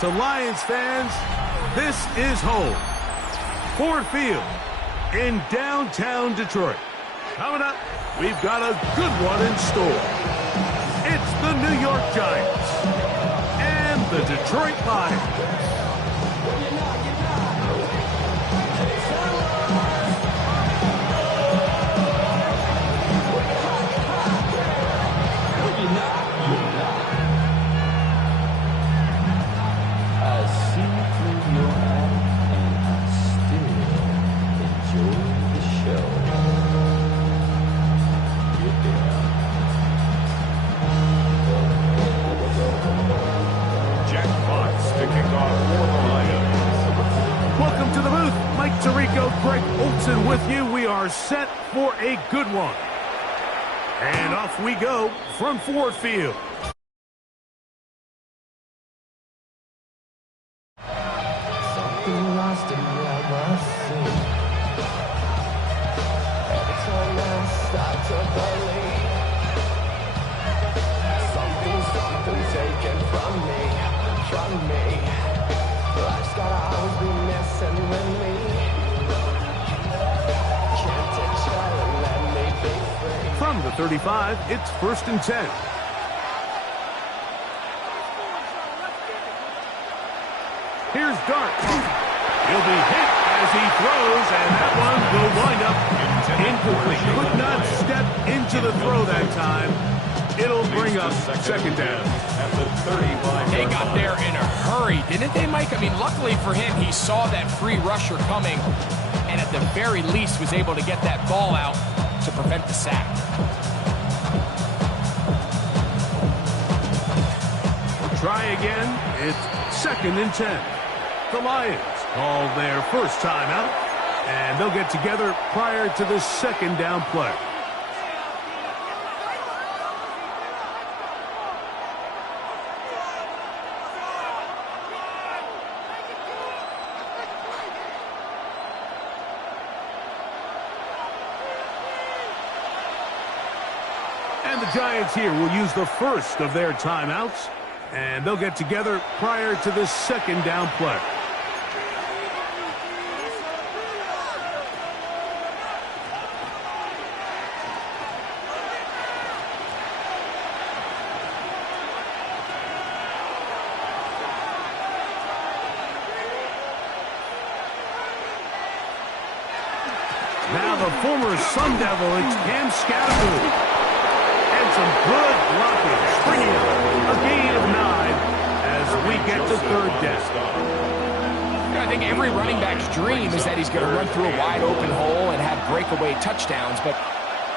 To Lions fans, this is home. Ford Field in downtown Detroit. Coming up, we've got a good one in store. It's the New York Giants and the Detroit Lions. Greg Olsen with you. We are set for a good one. And off we go from Ford Field. Something lost in my soul. Every time I start to believe something taken from me. Life's gotta always be messing with me. From the 35, it's 1st and 10. Here's Dart. He'll be hit as he throws, and that one will wind up incomplete. Could not step into the throw that time. It'll bring up 2nd down. At the 35. They got there in a hurry, didn't they, Mike? I mean, luckily for him, he saw that free rusher coming, and at the very least was able to get that ball out to prevent the sack. Try again. It's 2nd and 10. The Lions call their first timeout, and they'll get together prior to the 2nd down play. And the Giants here will use the first of their timeouts, and they'll get together prior to the 2nd down play. Now the former Sun Devil, it's Cam Skattebo. And some good blocking, springing up a gain of 9 as we get to 3rd down. I think every running back's dream is that he's going to run through a wide open hole and have breakaway touchdowns, but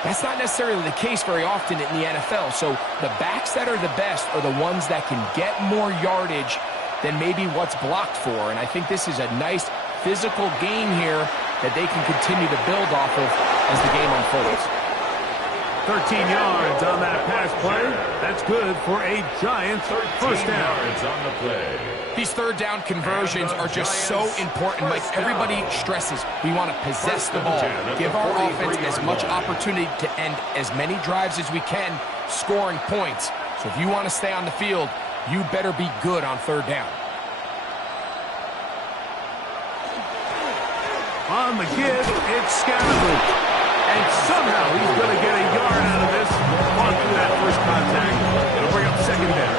that's not necessarily the case very often in the NFL. So the backs that are the best are the ones that can get more yardage than maybe what's blocked for. And I think this is a nice physical gain here that they can continue to build off of as the game unfolds. 13 yards on that pass play. That's good for a Giants first down. Yards on the play. These 3rd down conversions are just so important. Like everybody stresses, we want to possess the ball, give our offense as much opportunity to end as many drives as we can, scoring points. So if you want to stay on the field, you better be good on 3rd down. On the give, it's Skattebo. And somehow he's going to get a yard out of this on through that first contact. It'll bring up 2nd down.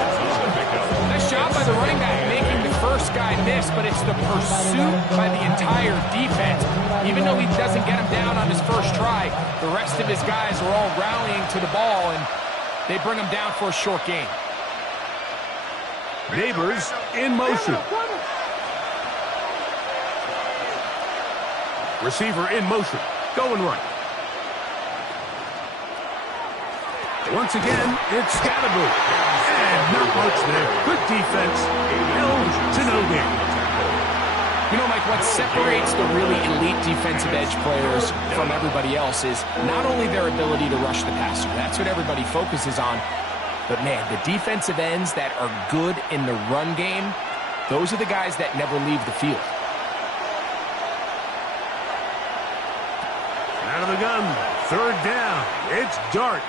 Nice job by the running back making the first guy miss, but it's the pursuit by the entire defense. Even though he doesn't get him down on his first try, the rest of his guys are all rallying to the ball, and they bring him down for a short gain. Neighbors in motion. Receiver in motion. Going right. Once again, it's Skattebo. And not much there. Good defense. Held to no gain. You know, Mike, what separates the really elite defensive edge players from everybody else is not only their ability to rush the passer. That's what everybody focuses on. But, man, the defensive ends that are good in the run game, those are the guys that never leave the field. Out of the gun. 3rd down. It's Dart.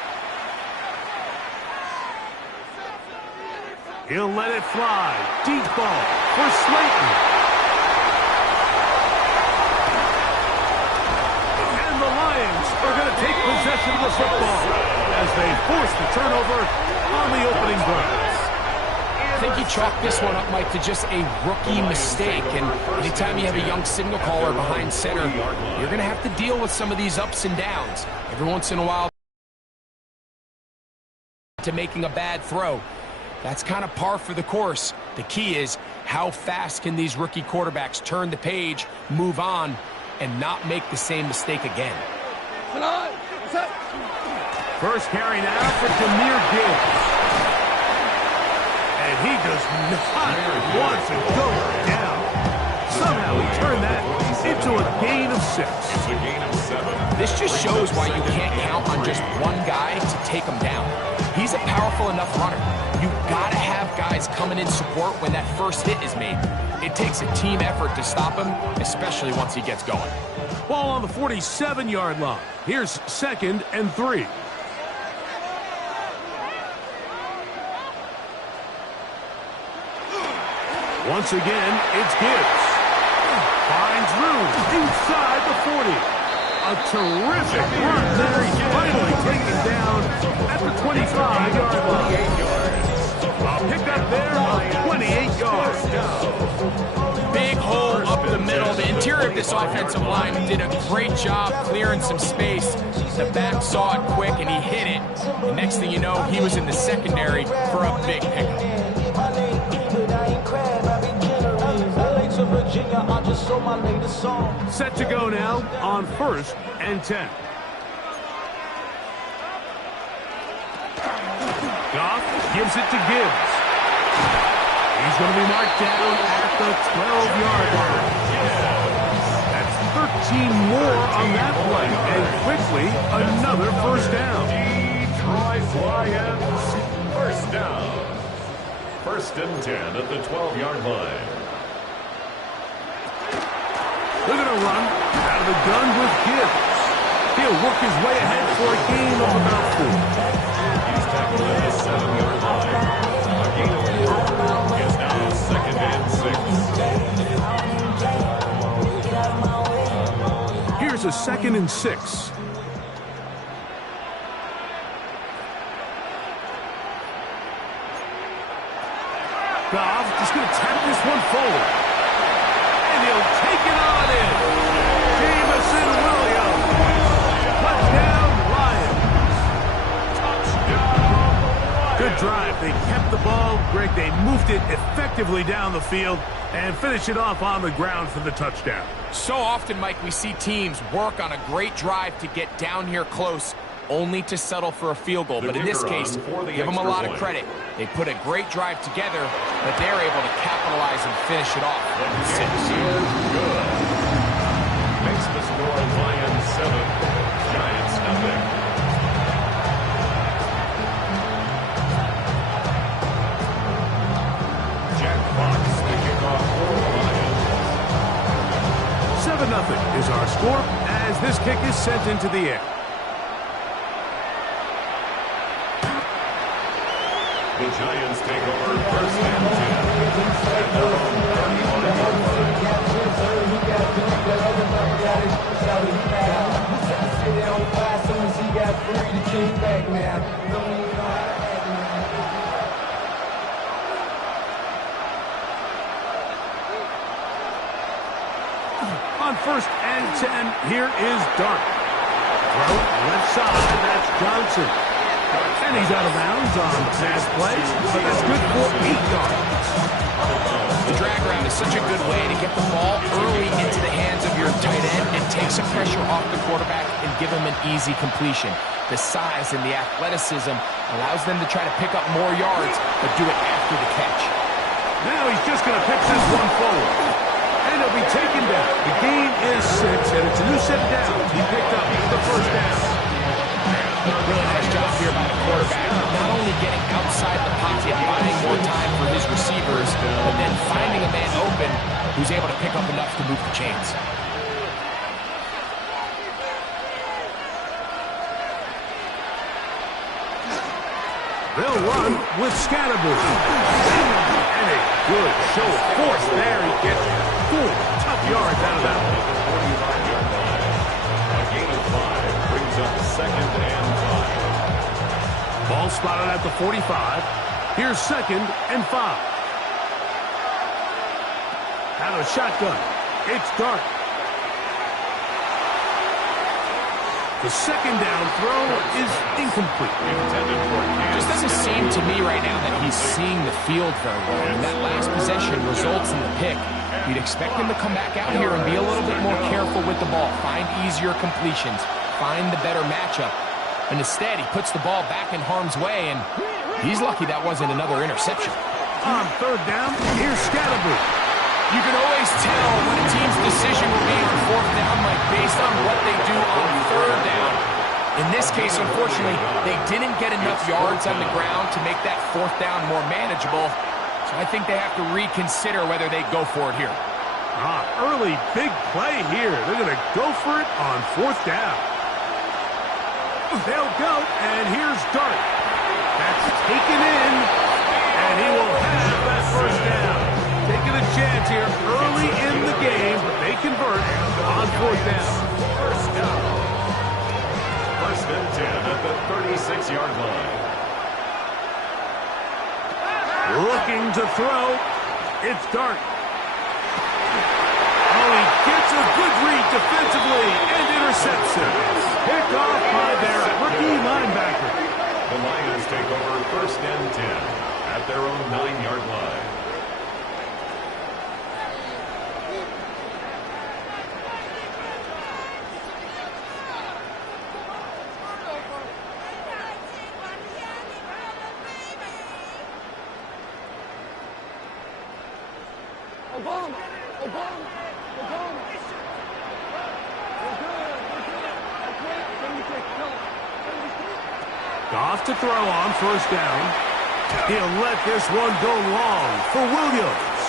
He'll let it fly. Deep ball for Slayton. And the Lions are going to take possession of the football as they force the turnover on the opening drive. I think you chalk this one up, Mike, to just a rookie mistake. And anytime you have a young signal caller behind center, you're going to have to deal with some of these ups and downs. Every once in a while, to making a bad throw. That's kind of par for the course. The key is how fast can these rookie quarterbacks turn the page, move on, and not make the same mistake again. First carry now for Jahmyr Gibbs. And he does not want to go down. Somehow he turned that into a gain of 6. It's a gain of 7. This just shows why you can't count on just one guy to take him down. He's a powerful enough runner. You've got to have guys coming in support when that first hit is made. It takes a team effort to stop him, especially once he gets going. Ball on the 47-yard line. Here's 2nd and 3. Once again, it's Gibbs. Finds room inside the 40. A terrific run there. He's finally taken down at the 25-yard line. Pick up there of 28 yards. Big hole up the middle. The interior of this offensive line did a great job clearing some space. The back saw it quick, and he hit it. The next thing you know, he was in the secondary for a big pickup. Set to go now on 1st and 10. Goff gives it to Gibbs. He's going to be marked down at the 12-yard line. That's 13 more on that play, and quickly another first down. Detroit Lions, first down. 1st and 10 at the 12-yard line. They're going to run out of the gun with Gibbs. He'll work his way ahead for a gain of about 4. He's tackled at the 7-yard line. A gain of 4 is now 2nd and 6. Here's a 2nd and 6. Goff just going to tap this one forward. And he'll take it on in. Jameson Williams. Touchdown, Lions. Touchdown. Good drive. They kept the ball. Greg, they moved it effectively down the field and finished it off on the ground for the touchdown. So often, Mike, we see teams work on a great drive to get down here close, only to settle for a field goal. But in this case, give them a lot of credit. They put a great drive together, but they're able to capitalize and finish it off with 6. Good. Makes the score Lions 7, Giants nothing. Jack Fox to kick off for the Lions. 7-0 is our score as this kick is sent into the air. The Giants take over 1st and 10 at their own 31-yard line. On 1st and 10, here is Dart. Throw left side, that's Johnson. And he's out of bounds on the pass play, but that's good for 8 yards. The drag route is such a good way to get the ball early into the hands of your tight end and take some pressure off the quarterback and give him an easy completion. The size and the athleticism allows them to try to pick up more yards, but do it after the catch. Now he's just going to pitch this one forward. And he'll be taken down. The gain is 6, and it's a new set of downs. He picked up the first down. Really nice job here by the quarterback. Not only getting outside the pocket, buying more time for his receivers, but then finding a man open who's able to pick up enough to move the chains. They'll run with Scatterbury. And a good show of force there. He gets 4 tough yards out of that one. 45-yard line. A gain of 5 brings up 2nd and 5. Ball spotted at the 45. Here's 2nd and 5. Out of the shotgun. It's Dart. The 2nd down throw is incomplete. Just doesn't seem to me right now that he's seeing the field very well. And that last possession results in the pick. You'd expect him to come back out here and be a little bit more careful with the ball, find easier completions, find the better matchup. And instead, he puts the ball back in harm's way, and he's lucky that wasn't another interception. On 3rd down, here's Scatterboo. You can always tell when a team's decision will be on 4th down, like based on what they do on 3rd down. In this case, unfortunately, they didn't get enough yards on the ground to make that 4th down more manageable. So I think they have to reconsider whether they go for it here. Early big play here. They're going to go for it on 4th down. They'll go, and here's Dart. That's taken in, and he will have that 1st down. Taking a chance here early in the game, but they convert on 4th down. 1st and 10 at the 36-yard line. Looking to throw. It's Dart. Oh, he gets a good read defensively and intercepts it. Picked off by their rookie linebacker. The Lions take over 1st and 10 at their own 9-yard line. Goff to throw on 1st down. He'll let this one go long for Williams.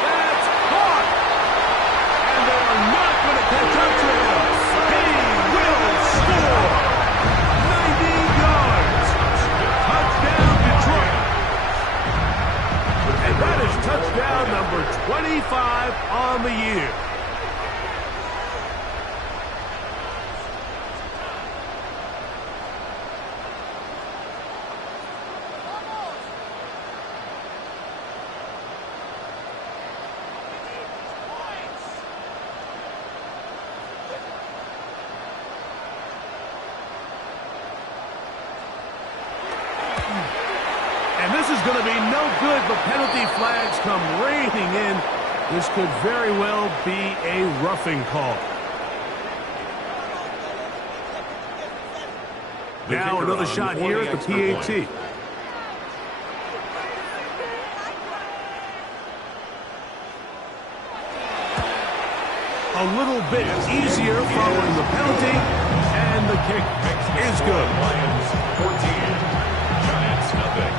That's caught! And they are not going to catch up to him. He will score! 90 yards! Touchdown, Detroit! And that is touchdown number 25 on the year. And this is going to be no good, but penalty flags come raining in. This could very well be a roughing call. Now another shot here at the PAT. A little bit easier following the penalty, and the kick is good. Lions 14, Giants nothing.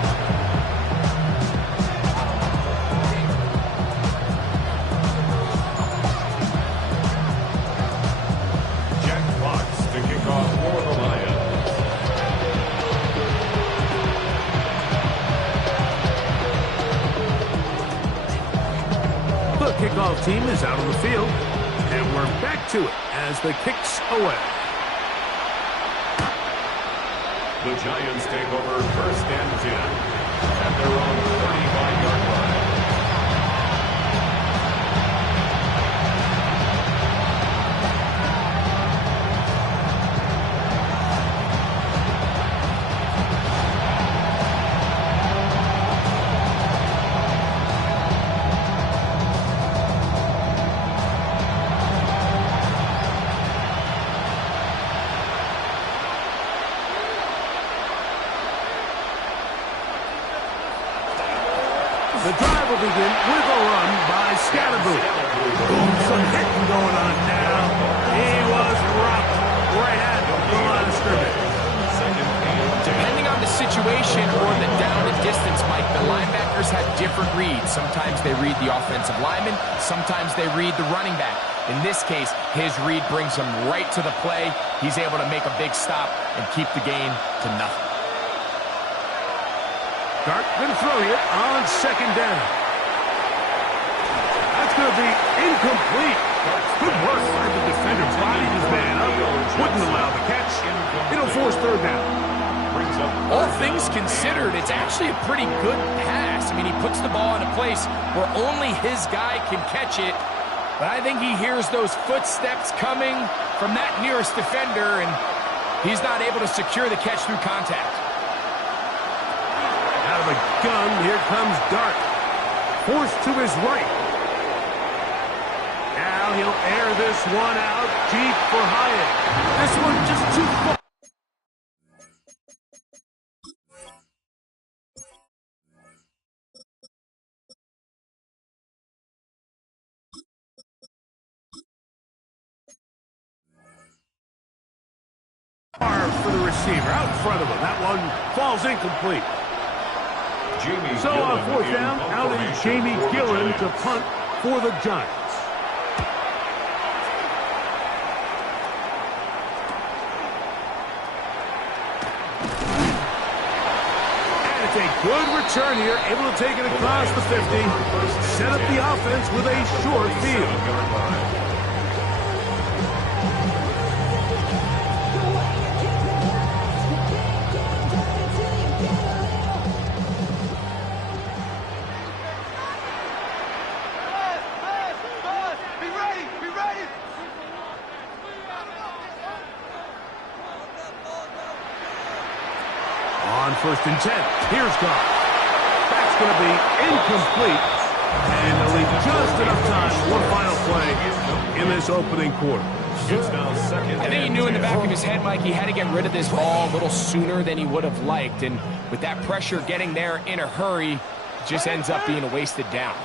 Jack Fox to kick off for the Lions. The kickoff team is out on the field, and we're back to it as the kick's away. The Giants take over 1st and 10 at their own 35-yard line. The drive will begin with a run by Scatterboo. Some hitting going on now. He was rocked right at the line of scrimmage. Depending on the situation or the down and distance, Mike, the linebackers have different reads. Sometimes they read the offensive lineman. Sometimes they read the running back. In this case, his read brings him right to the play. He's able to make a big stop and keep the game to nothing. Dart going to throw here on second down. That's going to be incomplete. Good work by the defender. Bodied his man up. Wouldn't allow the catch. It'll force third down. All things considered, it's actually a pretty good pass. I mean, he puts the ball in a place where only his guy can catch it. But I think he hears those footsteps coming from that nearest defender, and he's not able to secure the catch through contact. Out of the gun, here comes Dart. Forced to his right. Now he'll air this one out deep for Hyatt. This one just too far. For the receiver, out in front of him. That one falls incomplete. So on fourth down, out is Jamie Gillen to punt for the Giants. And it's a good return here, able to take it across the 50. Set up the offense with a short field. On 1st and 10, here's Goff. That's going to be incomplete. And they'll leave just enough time for one final play in this opening quarter. I think he knew in the back of his head, Mike, he had to get rid of this ball a little sooner than he would have liked. And with that pressure getting there in a hurry, it just ends up being a wasted down.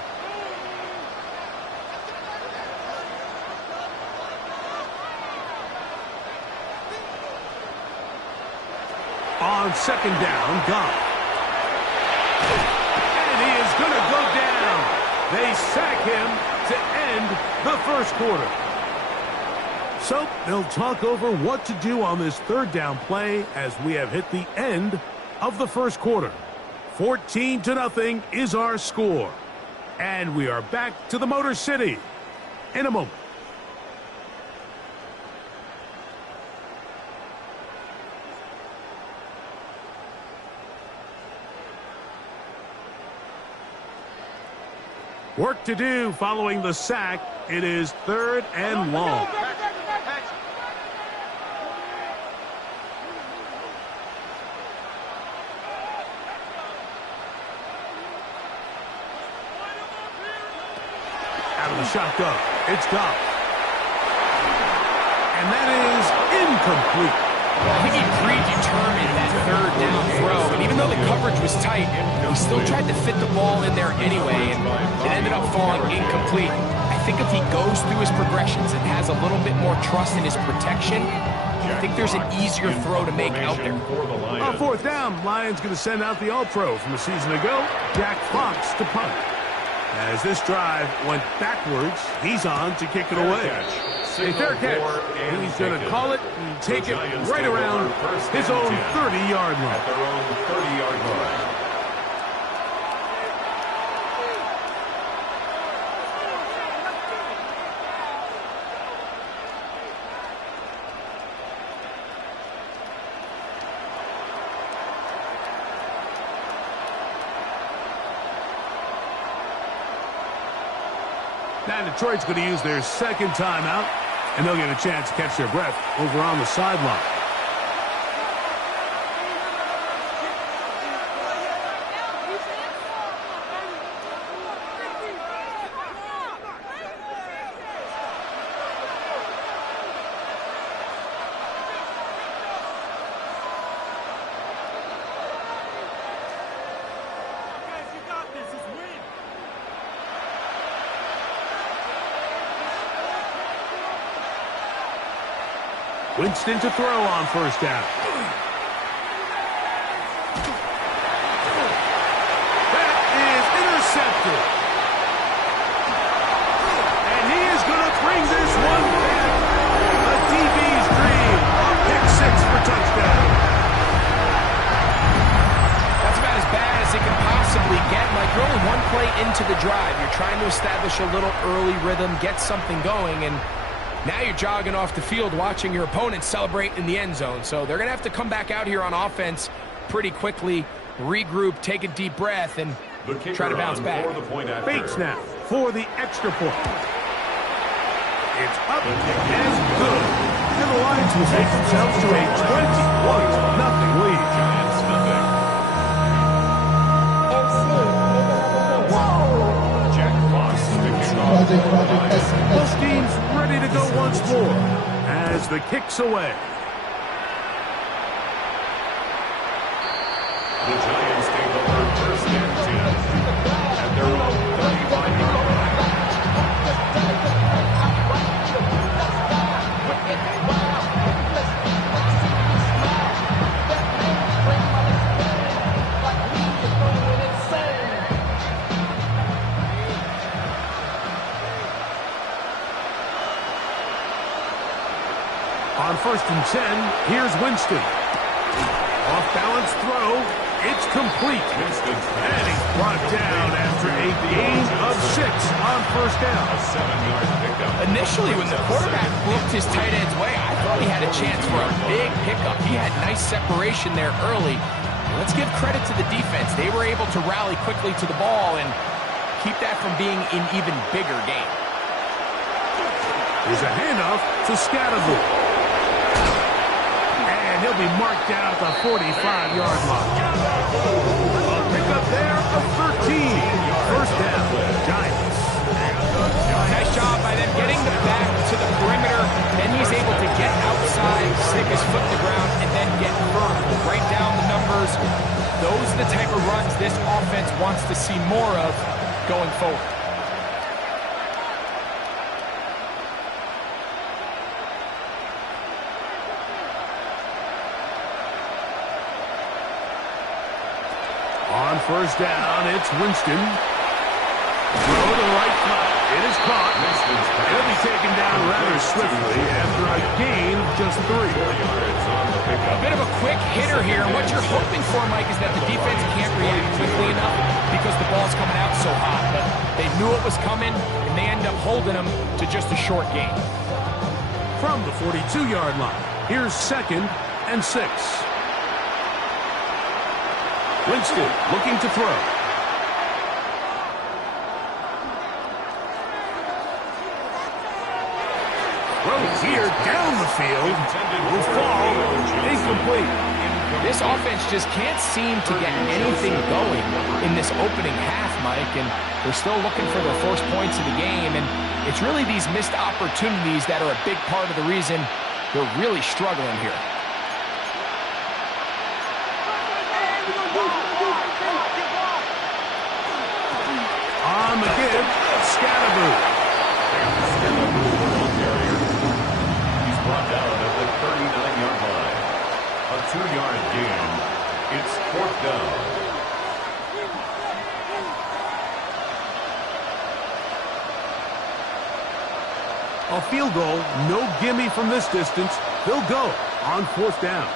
On second down, Goff. And he is going to go down. They sack him to end the first quarter. So they'll talk over what to do on this third down play as we have hit the end of the first quarter. 14-0 is our score. And we are back to the Motor City in a moment. Work to do following the sack. It is 3rd and long. Out of the shotgun, it's Goff. And that is incomplete. I think he predetermined that third down throw, and even though the coverage was tight, he still tried to fit the ball in there anyway, and it ended up falling incomplete. I think if he goes through his progressions and has a little bit more trust in his protection, I think there's an easier throw to make out there. On 4th down, Lions going to send out the All-Pro from a season ago, Jack Fox to punt. As this drive went backwards, he's on to kick it away. A fair catch. He's going to call it and take it right around his own 30-yard line. Their own 30-yard line. Now Detroit's going to use their second timeout, and they'll get a chance to catch their breath over on the sideline. Winston to throw on 1st down. That is intercepted. And he is going to bring this one back. A DB's dream. A pick 6 for touchdown. That's about as bad as it can the drive. You're trying to establish a little early rhythm, get something going, and now you're jogging off the field watching your opponent celebrate in the end zone. So they're going to have to come back out here on offense pretty quickly, regroup, take a deep breath, and try to bounce back. Bates now for the extra point. It's up and good. And the Lions will take themselves to a 21-0 lead. Giants nothing. Jack Fox picking off. Both teams ready to go once more as the kick's away. The Giants take over first and 10 at their own 35-yard line. On 1st and 10, here's Winston. Off-balance throw. It's complete. And he's brought down after a gain of 6 on 1st down. A 7-yard pickup. Initially, when the quarterback looked his tight end's way, I thought he had a chance for a big pickup. He had nice separation there early. Let's give credit to the defense. They were able to rally quickly to the ball and keep that from being an even bigger game. Here's a handoff to Scattergood. And he'll be marked down at the 45-yard line. A pickup there of 13. 1st down, Giants. Nice job by them getting the back to the perimeter. Then he's able to get outside, stick his foot in the ground, and then get vertical. Right down the numbers. Those are the type of runs this offense wants to see more of going forward. On 1st down, it's Winston. Throw to the right flat. It is caught. He'll be taken down rather swiftly after a gain of just 3. 4 yards on the pickup. A bit of a quick hitter here. And what you're hoping for, Mike, is that the defense can't react quickly enough because the ball's coming out so hot. But they knew it was coming, and they end up holding them to just a short gain. From the 42-yard line, here's 2nd and 6. Winston looking to throw. Throws here down the field. Will fall. Incomplete. This offense just can't seem to get anything going in this opening half, Mike, and they're still looking for their first points of the game, and it's really these missed opportunities that are a big part of the reason they're really struggling here. On the give, Scattergood. He's brought down at the 39-yard line. A 2-yard gain. It's 4th down. A field goal, no gimme from this distance. They'll go on 4th down.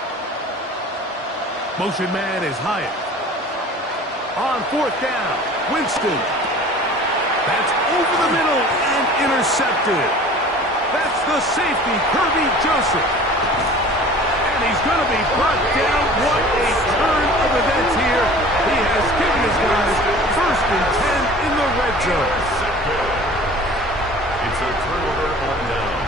Motion man is Hyatt. On 4th down, Winston. That's over the middle and intercepted. That's the safety, Kirby Joseph. And he's going to be brought down. What a turn of events here. He has given his guys 1st and 10 in the red zone. It's a turnover on downs.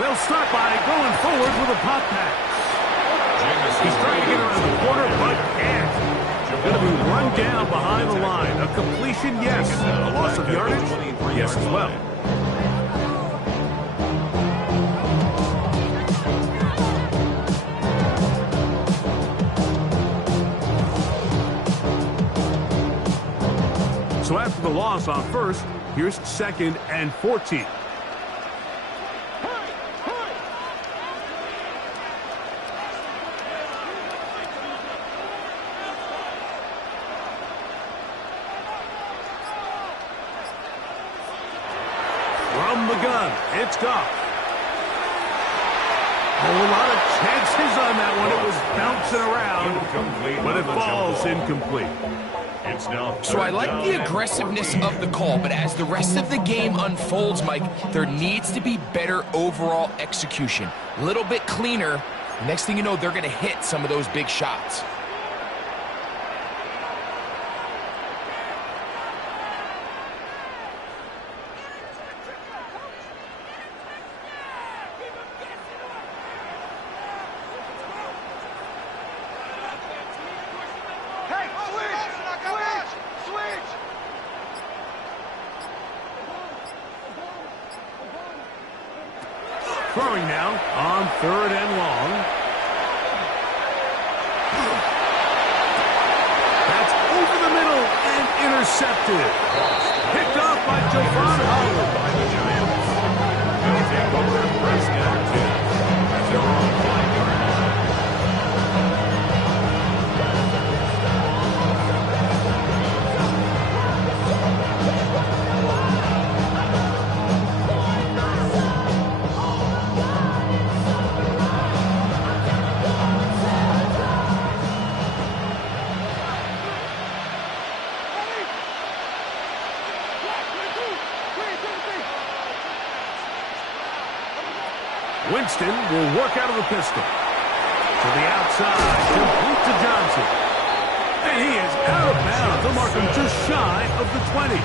They'll start by going forward with a pop pass. He's trying to get around the corner, but can't. Going to be run down behind the line. A completion, yes. A loss of yardage, yes as well. So after the loss on 1st, here's 2nd and 14. From the gun, it's Goff. Oh, a lot of chances on that one. It was bouncing around, but it falls incomplete. It's now So I like the aggressiveness of the call, but as the rest of the game unfolds, Mike, there needs to be better overall execution. A little bit cleaner. Next thing you know, they're going to hit some of those big shots. Throwing now on 3rd and long. That's over the middle and intercepted. Picked off by Javon Holland. by the Giants. They'll take over first down 10 at their own 5-yard line. Winston will work out of the pistol. To the outside, complete to Johnson. And he is out of bounds. They'll mark him just shy of the 20.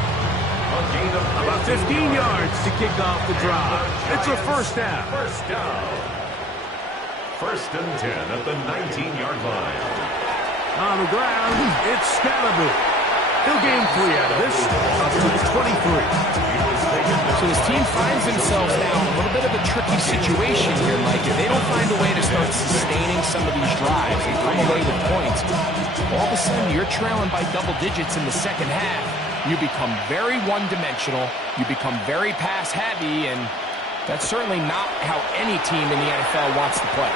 About 15 yards to kick off the drive. It's a first down. First down. 1st and 10 at the 19-yard line. On the ground, it's Scalaboo. He'll gain 3 out of this, up to the 23. So this team finds themselves now in a little bit of a tricky situation here, Mike. If they don't find a way to start sustaining some of these drives and come away with points, all of a sudden you're trailing by double digits in the second half. You become very one-dimensional. You become very pass-heavy, and that's certainly not how any team in the NFL wants to play.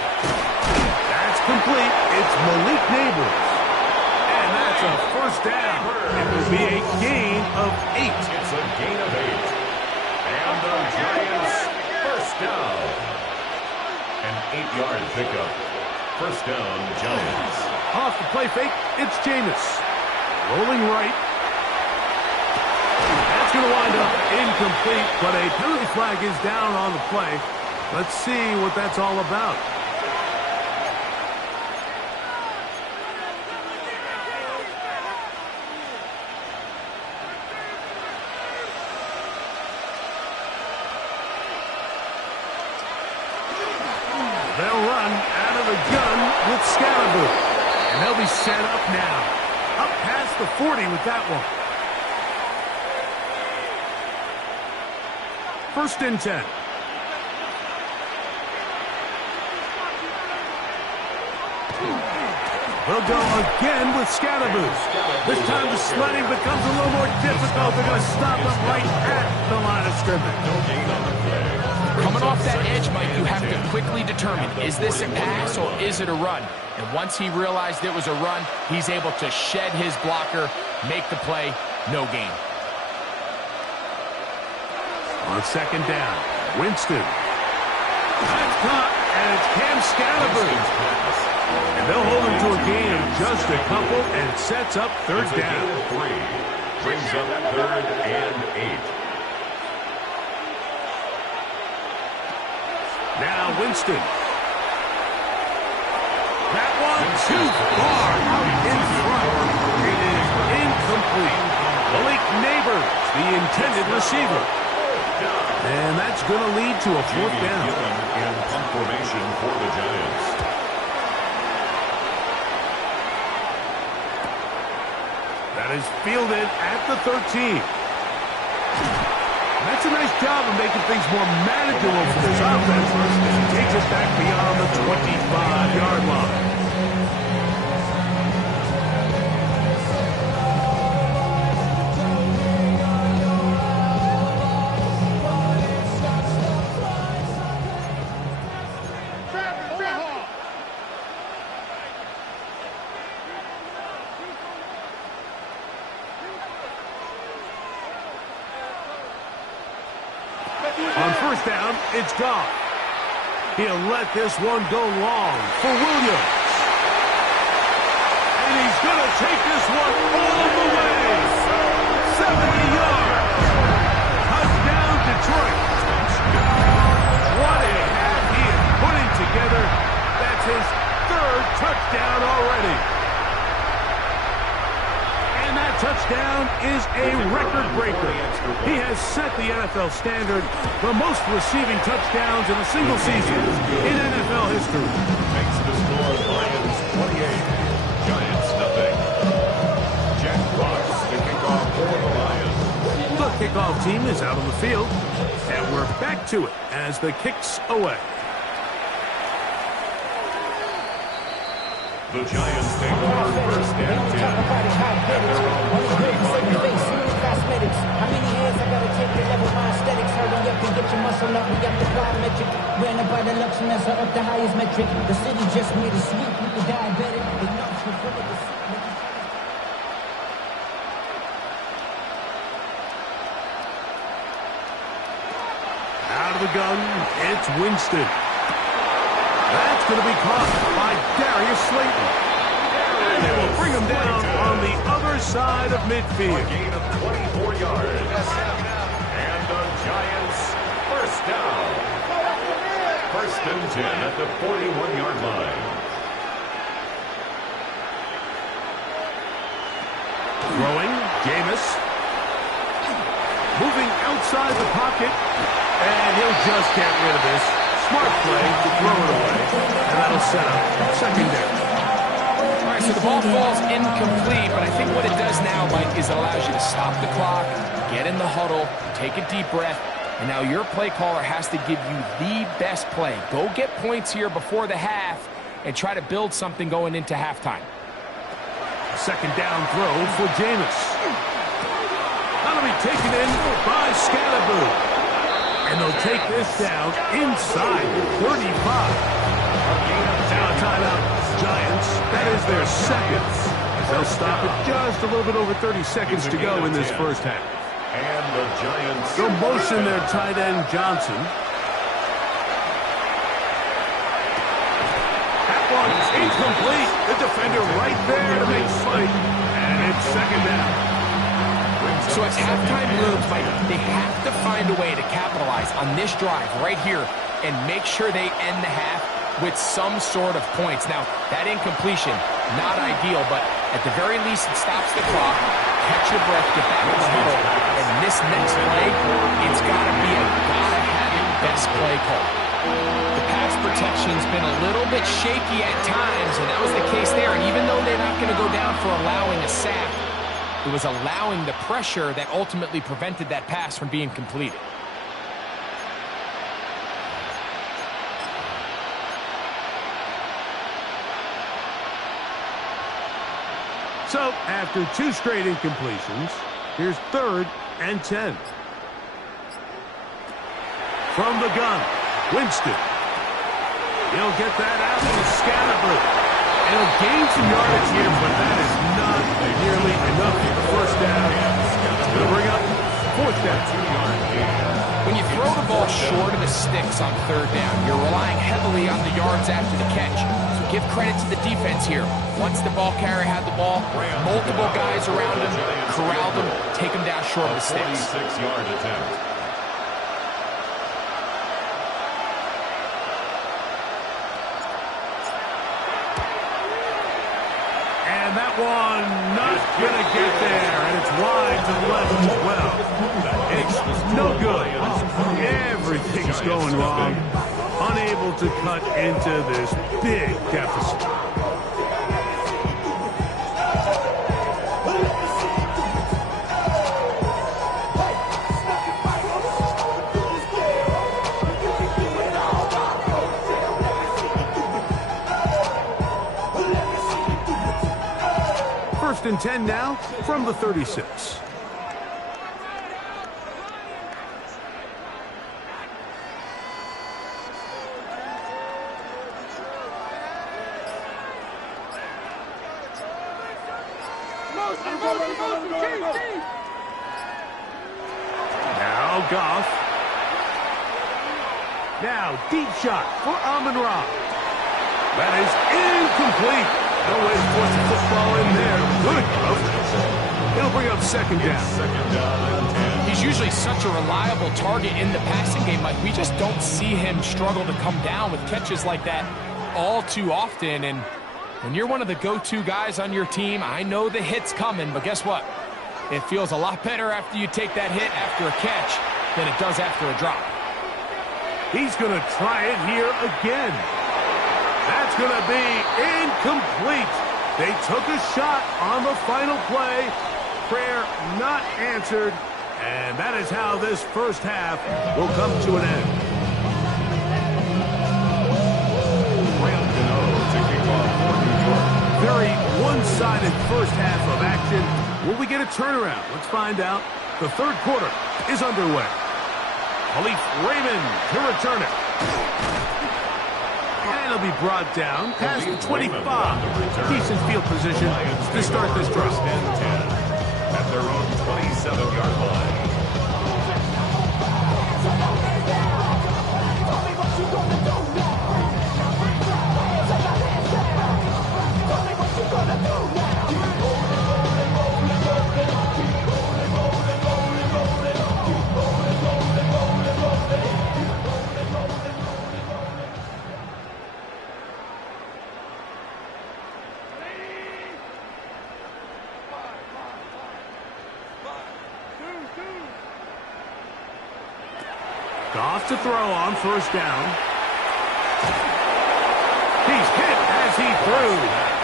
That's complete. It's Malik Neighbors. And that's a first down. It will be a gain of 8. It's a gain of 8. And the Giants first down. An 8-yard pickup. First down, Giants. Off the play fake, it's Jameis. Rolling right. That's going to wind up incomplete, but a penalty flag is down on the play. Let's see what that's all about. They'll run out of the gun with Scalaboo. And they'll be set up now. Up past the 40 with that one. 1st and 10. They'll go again with Scalaboo. This time the sledding becomes a little more difficult. They're going to stop him right at the line of scrimmage. Coming off that edge, Mike, you have to quickly determine, is this a pass or is it a run? And once he realized it was a run, he's able to shed his blocker, make the play, no gain. On 2nd down, Winston. That's caught, and it's Cam Scalaboo. And they'll hold him to a gain of just a couple and sets up 3rd down. 3 brings up 3rd and 8. Now Winston. That one too far out in front. It is incomplete. Malik Neighbors, the intended receiver. And that's going to lead to a 4th down. In punt formation for the Giants. That is fielded at the 13. That's a nice job of making things more manageable for this offense as he takes it back beyond the 25-yard line. On first down, it's Goff. He'll let this one go long for Williams. And he's going to take this one all the way. 70 yards. Touchdown, Detroit. What a half he is putting together. That's his third touchdown already. And that touchdown is a record breaker. He has set the NFL standard for most receiving touchdowns in a single season in NFL history. Makes the score Lions 28, Giants nothing. Jack Fox, the kickoff for the Lions. The kickoff team is out on the field, and we're back to it as the kick's away. The Giants take over first and 10 at their own 25-yard line. How many years I gotta take to level my aesthetics? Hurry up and get your muscle up. We got the plyometric. Ran up by the Lux Messer up the highest metric. The city just made a sweep with the diabetic. They knocked me full of the Out of the gun, it's Winston. That's going to be caught by Darius Slayton. And they will bring him down on the other side of midfield. A gain of 24 yards. And the Giants first down. First and 10 at the 41-yard line. Throwing, Jameis. Moving outside the pocket. And he'll just get rid of this. Smart play to throw it away. And that'll set up second down. All right, so the ball falls incomplete, but I think what it does now, Mike, is it allows you to stop the clock, get in the huddle, take a deep breath, and now your play caller has to give you the best play. Go get points here before the half and try to build something going into halftime. Second down throw for Jameis. That'll be taken in by Scalaboo. And they'll take this down inside 35. Now timeout, Giants. That is their second. They'll stop it just a little bit over 30 seconds to go in this first half. And the Giants. They'll motion their tight end, Johnson. That one's incomplete. The defender right there to make fight. And it's second down. So as halftime looms, Mike, they have to find a way to capitalize on this drive right here and make sure they end the half with some sort of points. Now, that incompletion, not ideal, but at the very least, it stops the clock. Catch your breath, get back in the huddle, and this next play, it's got to be a gotta-have-it best play call. The pass protection's been a little bit shaky at times, and that was the case there. And even though they're not going to go down for allowing a sack, it was allowing the pressure that ultimately prevented that pass from being completed. So, after two straight incompletions, here's third and 10. From the gun, Winston. He'll get that out to Scalaboo. He'll gain some yardage here, but that is not nearly enough for the first down. Going to bring up fourth down. When you throw the ball short of the sticks on third down, you're relying heavily on the yards after the catch. So give credit to the defense here. Once the ball carrier had the ball, multiple guys around him, corralled him, take him down short of the sticks. 46-yard attempt. And that one not going to get there, and it's wide to the left as well. It's no good. Everything's going wrong. Unable to cut into this big deficit. First and 10 now from the 36. Now Goff. Now, deep shot for Amon-Ra. That is incomplete. No way to force the football in there. Good throw. It'll bring up second down. Second down and 10. He's usually such a reliable target in the passing game, Mike. We just don't see him struggle to come down with catches like that all too often. And when you're one of the go-to guys on your team, I know the hit's coming, but guess what? It feels a lot better after you take that hit after a catch than it does after a drop. He's going to try it here again. That's going to be incomplete. They took a shot on the final play. Prayer not answered. And that is how this first half will come to an end. Graham Gano to kick off for New York. Very one-sided first half of action. Will we get a turnaround? Let's find out. The third quarter is underway. Khalif Raymond to return it. And it'll be brought down past the 25. Decent field position to start this drive. First and 10 at their own 27-yard line. Goff to throw on first down. He's hit as he threw.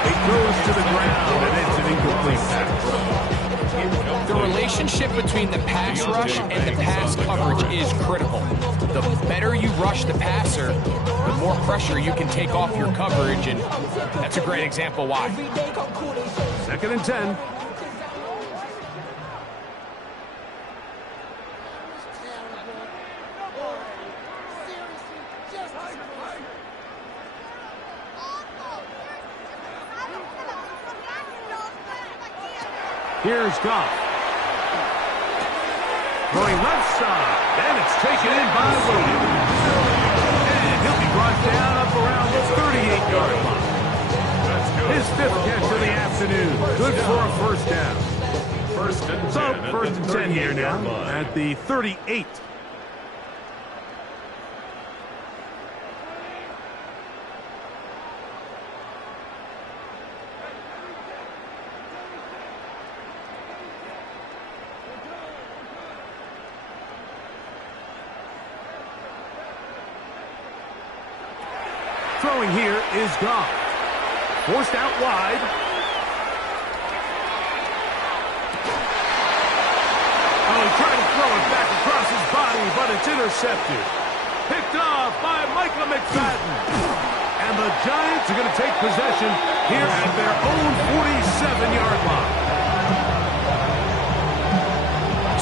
It goes to the ground, and it's an incomplete pass. The relationship between the pass rush and the pass coverage is critical. The better you rush the passer, the more pressure you can take off your coverage, and that's a great example why. Second and 10. Here's Goff. Throwing left side. And it's taken in by Williams. And he'll be brought down up around the 38-yard line. His fifth catch of the afternoon. Good for a first down. First and 10 So, at first the and 10 here now 38-yard line. at the 38. Throwing here is Goff. Forced out wide. Oh, he tried to throw it back across his body, but it's intercepted. Picked off by Michael McFadden. And the Giants are going to take possession here at their own 47-yard line.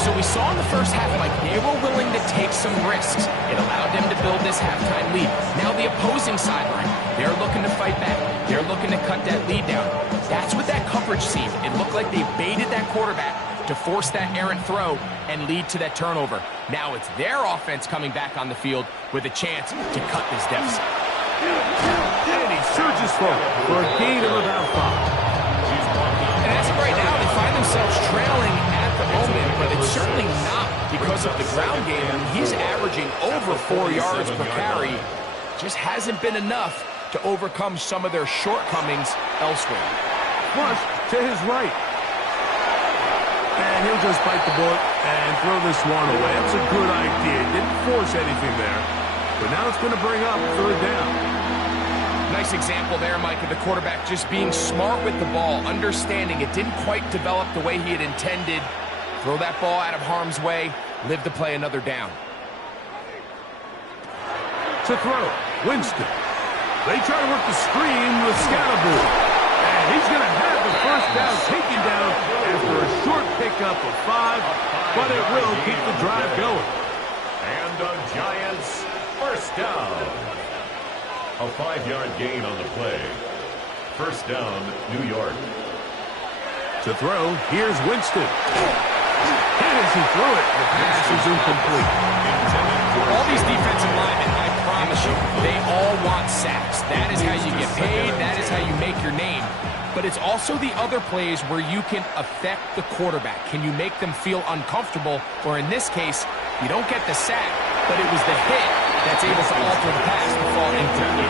So we saw in the first half, Mike, they were willing to take some risks. It allowed them to build this halftime lead. Now the opposing sideline, they're looking to fight back. They're looking to cut that lead down. That's what that coverage seemed. It looked like they baited that quarterback to force that errant throw and lead to that turnover. Now it's their offense coming back on the field with a chance to cut this deficit. And he surges forward for a gain of about 5. And as of right now, they find themselves trailing at the moment, but it's certainly not because of the ground game. I mean, he's averaging over 4 yards per carry. Just hasn't been enough to overcome some of their shortcomings elsewhere. Flush to his right. And he'll just bite the bullet and throw this one away. That's a good idea. Didn't force anything there. But now it's going to bring up third down. Nice example there, Mike, of the quarterback just being smart with the ball, understanding it didn't quite develop the way he had intended. Throw that ball out of harm's way, live to play another down. To throw, Winston. They try to work the screen with Scatterboo. And he's going to have the first down taken down after a short pickup of 5, but it will keep the drive going. And the Giants first down. A 5-yard gain on the play. First down, New York. To throw, here's Winston. And as he threw it, the pass is incomplete. All these defensive linemen, I promise you, they all want sacks. That is how you get paid. That is how you make your name. But it's also the other plays where you can affect the quarterback. Can you make them feel uncomfortable? Or in this case, you don't get the sack, but it was the hit that's able to alter the pass to fall incomplete.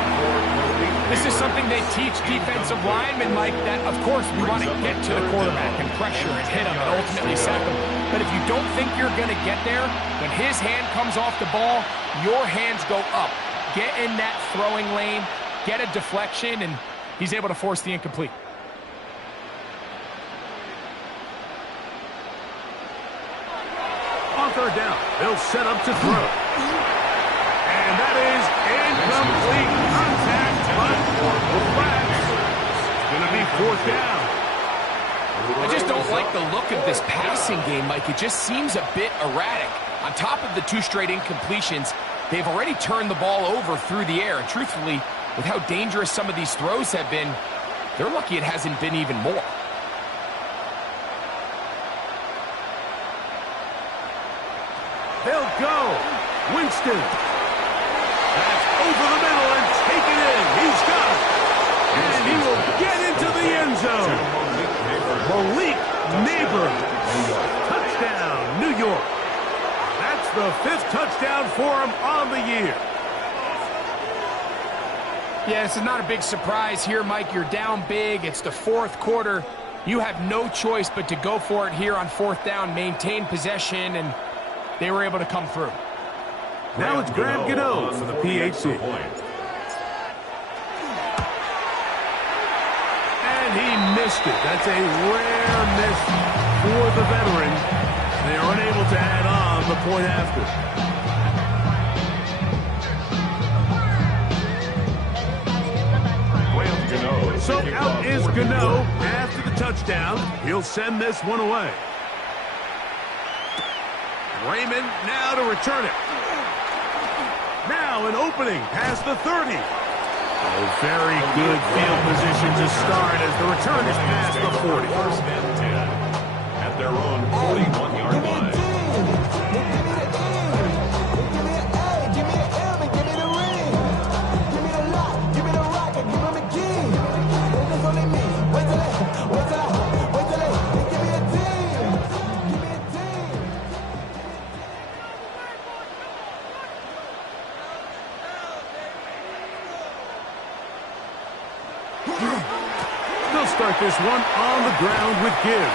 This is something they teach defensive linemen, Mike, that, of course, we want to get to the quarterback and pressure and hit him and ultimately sack him. But if you don't think you're going to get there, when his hand comes off the ball, your hands go up. Get in that throwing lane, get a deflection, and he's able to force the incomplete. On third down, they'll set up to throw. And that is incomplete contact, but the flags. It's going to be fourth down. I just don't like the look of this passing game, Mike. It just seems a bit erratic. On top of the 2 straight incompletions, they've already turned the ball over through the air. And truthfully, with how dangerous some of these throws have been, they're lucky it hasn't been even more. They'll go. Winston. That's over the middle and taken in. He's got it. And he will get into the end zone. Malik Neighbors. Touchdown, New York. That's the 5th touchdown for him on the year. Yeah, this is not a big surprise here, Mike. You're down big. It's the 4th quarter. You have no choice but to go for it here on 4th down, maintain possession, and they were able to come through. Now it's Graham Gano for the PHC. And he missed it. That's a rare miss for the veteran. They are unable to add on the point after. So out is Gano after the touchdown. He'll send this one away. Raymond now to return it. Now an opening past the 30. Oh, very good field position to start as the return is past the 40. First and 10 at their own 41-yard line. They'll start this one on the ground with Gibbs.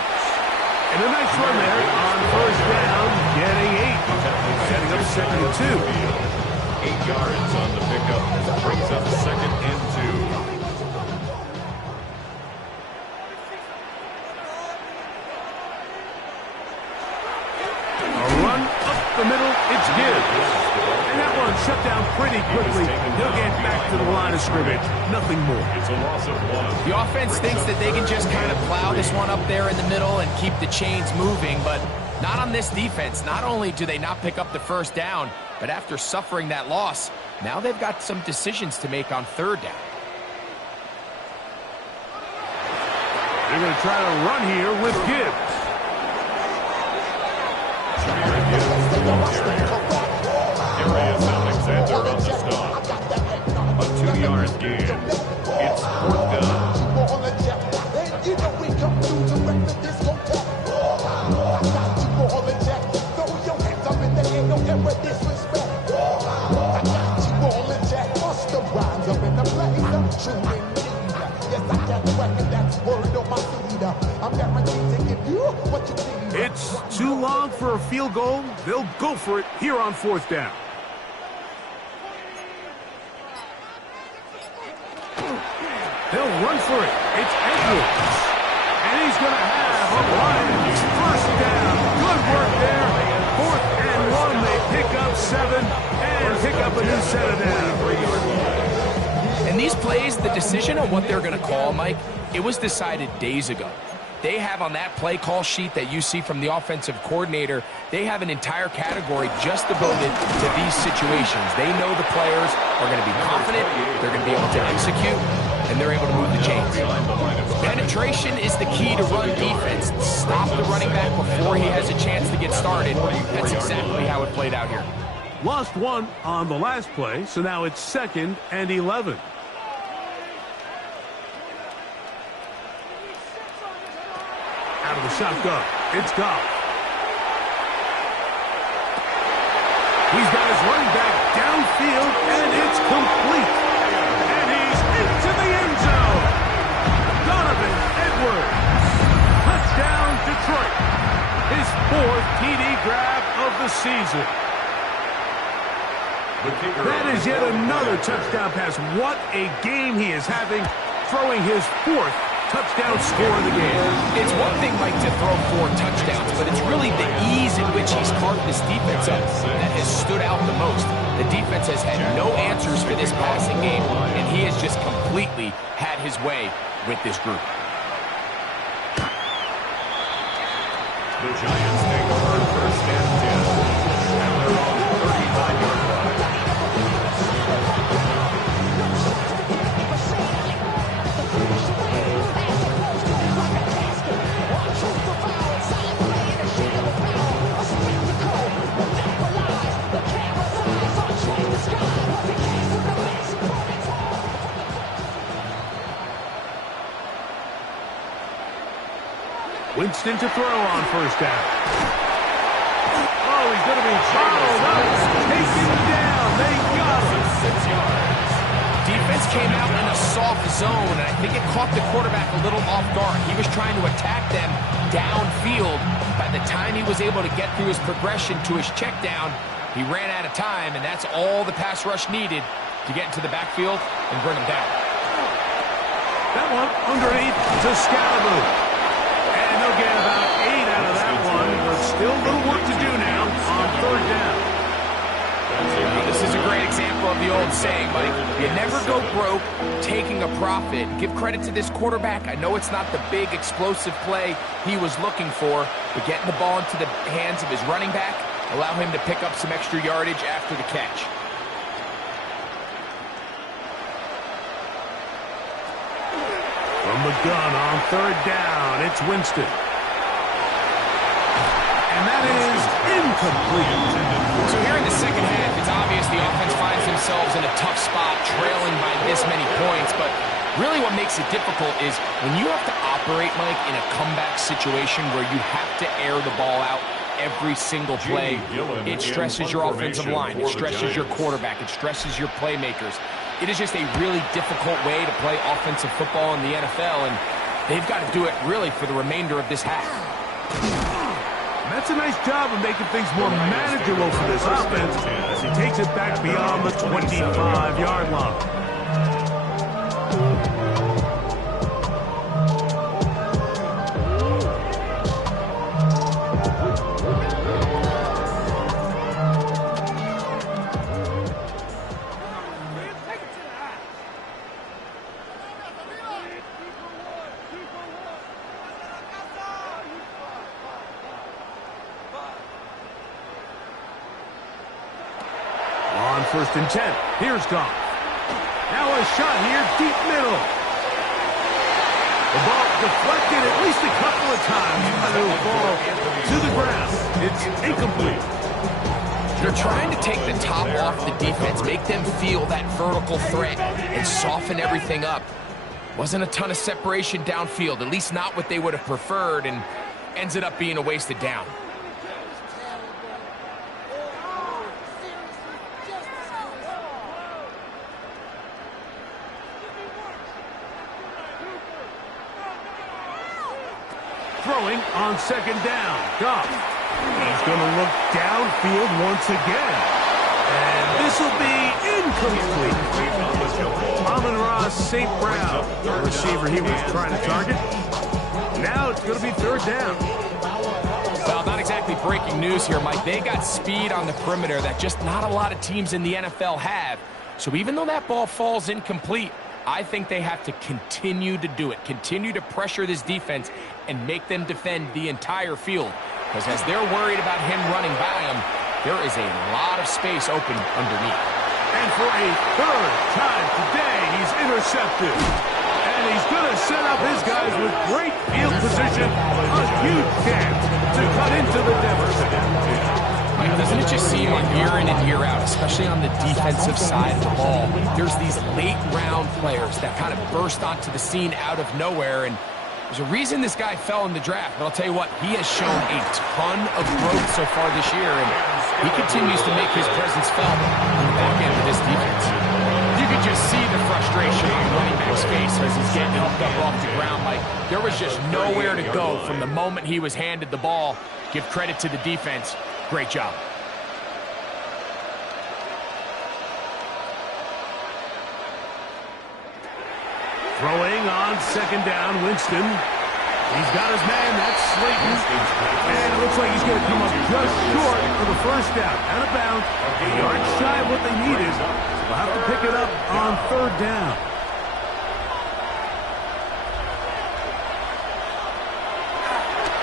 And a nice run there on first down, getting 8. Setting up 2nd and 2. 8 yards on the pickup. Brings up 2nd and 2. A run up the middle, it's Gibbs. And that one shut down pretty quickly. He'll get back to the line of scrimmage. Nothing more. It's a loss of 1. The offense thinks that they can just kind of plow this one up there in the middle and keep the chains moving, but not on this defense. Not only do they not pick up the first down, but after suffering that loss, now they've got some decisions to make on 3rd down. They're going to try to run here with Gibbs. Here is Alexander on the stop. A 2-yard gain. It's 4th down. It's too long for a field goal. They'll go for it here on 4th down. They'll run for it. It's Edwards. And he's going to have a Lions first down. Good work there. 4th and 1. They pick up 7 and pick up a new set of downs. And these plays, the decision on what they're going to call, Mike, it was decided days ago. They have on that play call sheet that you see from the offensive coordinator, they have an entire category just devoted to these situations. They know the players are going to be confident, they're going to be able to execute, and they're able to move the chains. Penetration is the key to run defense. Stop the running back before he has a chance to get started. That's exactly how it played out here. Lost one on the last play, so now it's 2nd and 11. Out of the shotgun, it's Goff. He's got his running back downfield, and it's complete. And he's into the end zone. Donovan Edwards. Touchdown, Detroit. His 4th TD grab of the season. That is yet another touchdown pass. What a game he is having, throwing his 4th touchdown score of the game. It's one thing, Mike, to throw 4 touchdowns, but it's really the ease in which he's carved this defense up that has stood out the most. The defense has had no answers for this passing game, and he has just completely had his way with this group. The Giants take over 1st and 10. And they're on the 35-yard line. Winston to throw on 1st down. Oh, he's going to be followed up. Taken down. They got him. 6 yards. Defense came out in a soft zone, and I think it caught the quarterback a little off guard. He was trying to attack them downfield. By the time he was able to get through his progression to his check down, he ran out of time, and that's all the pass rush needed to get into the backfield and bring him down. That one underneath to Scalaboo. And they'll get about 8 out of that one, but still a little work to do now on 3rd down. Now, this is a great example of the old saying, Mike. You never go broke taking a profit. Give credit to this quarterback. I know it's not the big explosive play he was looking for, but getting the ball into the hands of his running back, allow him to pick up some extra yardage after the catch. From the gun on 3rd down, it's Winston. And that is incomplete. So here in the second half, it's obvious the offense finds themselves in a tough spot, trailing by this many points. But really what makes it difficult is when you have to operate, Mike, in a comeback situation where you have to air the ball out every single play, it stresses your offensive line, it stresses your quarterback, it stresses your playmakers. It is just a really difficult way to play offensive football in the NFL, and they've got to do it really for the remainder of this half. That's a nice job of making things more manageable for this offense as he takes it back beyond the 25-yard line. On 1st and 10, here's Goff. Now a shot here, deep middle. The ball deflected at least a couple of times, but it will fall to the ground. It's incomplete. They're trying to take the top off the defense, make them feel that vertical threat, and soften everything up. Wasn't a ton of separation downfield, at least not what they would have preferred, and ends it up being a wasted down. Throwing on 2nd down. Goff. He's going to look downfield once again. And this will be incomplete. Amon-Ra St. Brown, the receiver he was trying to target. Now it's going to be 3rd down. Well, not exactly breaking news here, Mike. They got speed on the perimeter that just not a lot of teams in the NFL have. So even though that ball falls incomplete, I think they have to continue to do it, continue to pressure this defense and make them defend the entire field. Because as they're worried about him running by them, there is a lot of space open underneath. And for a 3rd time today, he's intercepted. And he's going to set up his guys with great field position. A huge chance to cut into the deficit. Doesn't it just seem year in and year out, especially on the defensive side of the ball. There's these late-round players that kind of burst onto the scene out of nowhere, and there's a reason this guy fell in the draft, but I'll tell you what, he has shown a ton of growth so far this year, and he continues to make his presence felt on the back end of this defense. You could just see the frustration on the running back's face as he's getting helped up off the ground. Like, there was just nowhere to go from the moment he was handed the ball. Give credit to the defense. Great job. Throwing on second down, Winston. He's got his man, that's Slayton. And it looks like he's going to come up just short for the first down. Out of bounds, a yard shy of what they needed. So they'll have to pick it up on third down.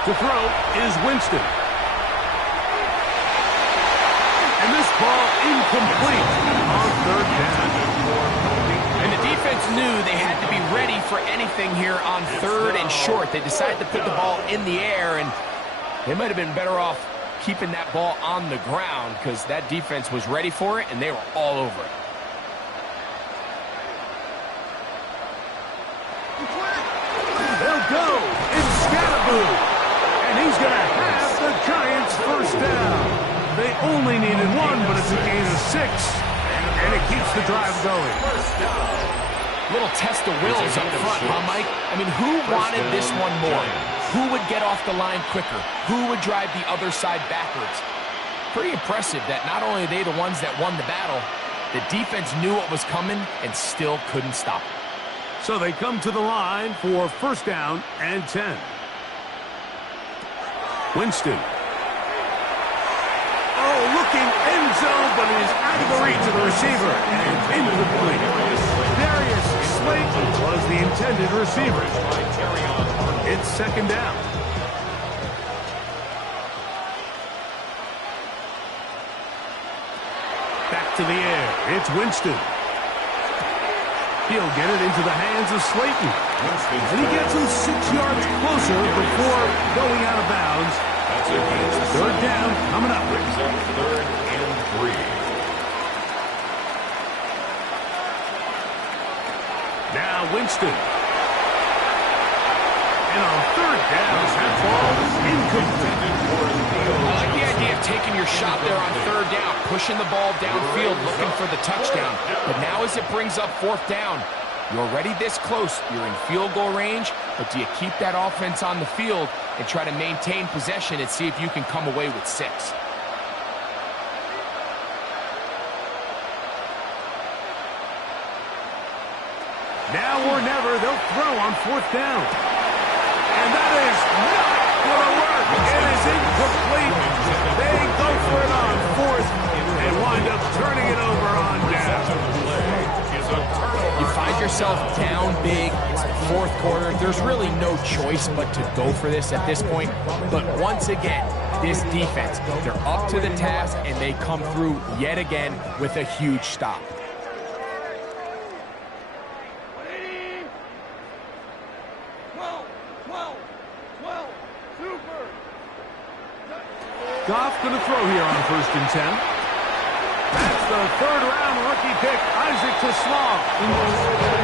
To throw is Winston. And this ball incomplete on third down. And the defense knew they had to be ready for anything here on third and short. They decided to put the ball in the air, and they might have been better off keeping that ball on the ground because that defense was ready for it, and they were all over it. They'll go. It's Scatterboo. And he's going to have the Giants first down. They only needed one, but it's a gain of 6. And it keeps the drive going. Little test of wills up front, huh, Mike? I mean, who wanted this one more? Who would get off the line quicker? Who would drive the other side backwards? Pretty impressive that not only are they the ones that won the battle, the defense knew what was coming and still couldn't stop it. So they come to the line for first down and 10. Winston. Oh, looking end zone, but it is out of the reach of the receiver and incomplete. Darius Slayton was the intended receiver. It's second down. Back to the air. It's Winston. He'll get it into the hands of Slayton. And he gets him 6 yards closer before going out of bounds. Third down coming up. Third and 3. Now Winston. And on third down, that ball is incomplete. I like the idea of taking your shot there on third down, pushing the ball downfield, looking for the touchdown. But now as it brings up fourth down, you're already this close. You're in field goal range, but do you keep that offense on the field and try to maintain possession and see if you can come away with 6? Now or never, they'll throw on fourth down. And that is not going to work. It is incomplete. They go for it on fourth and wind up turning it over on down. You find yourself down big. It's the fourth quarter. There's really no choice but to go for this at this point. But once again, this defense, they're up to the task, and they come through yet again with a huge stop. Goff going to throw here on first and 10. That's the third-round rookie pick, Isaac Tosmall.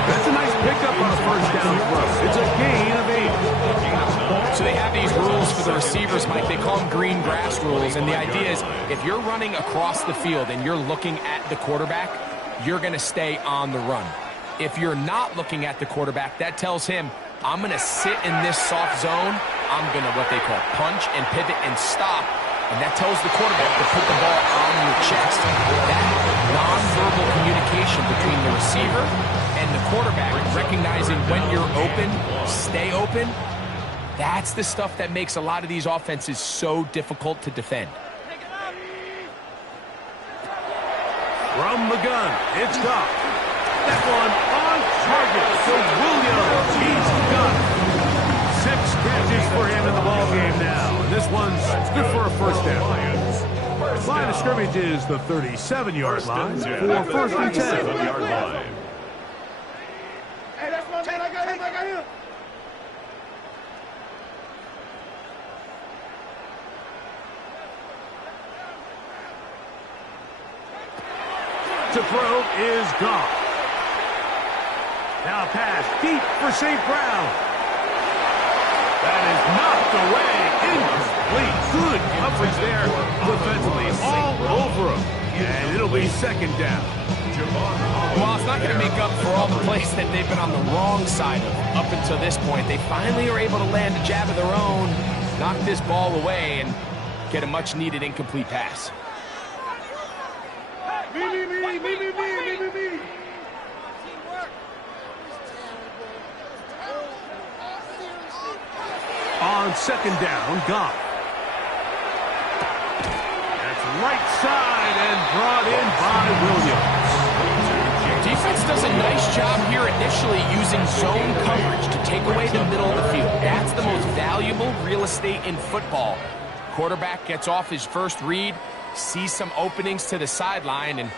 That's a nice pickup on a first down throw. It's a gain of 8. So they have these rules for the receivers, Mike. They call them green grass rules, and the idea is if you're running across the field and you're looking at the quarterback, you're going to stay on the run. If you're not looking at the quarterback, that tells him, I'm going to sit in this soft zone. I'm going to what they call punch and pivot and stop. And that tells the quarterback to put the ball on your chest. That nonverbal communication between the receiver and the quarterback, recognizing when you're open, stay open, that's the stuff that makes a lot of these offenses so difficult to defend. From the gun, it's Goff. That one on target. So Williams, he's got it. 6 catches for him in the ballgame now. And this one's good for a first down. Line of scrimmage is the 37-yard line for first and 10. Hey, that's my man. I got him. To throw is gone. Now pass deep for St. Brown. That is knocked away. Incomplete. Good coverage there defensively. All over him. And it'll be second down. Well, it's not going to make up for all the plays that they've been on the wrong side of up until this point. They finally are able to land a jab of their own, knock this ball away, and get a much-needed incomplete pass. On second down, Goff. That's right side and brought in by Williams. Defense does a nice job here initially using zone coverage to take away the middle of the field. That's the most valuable real estate in football. Quarterback gets off his first read, sees some openings to the sideline, and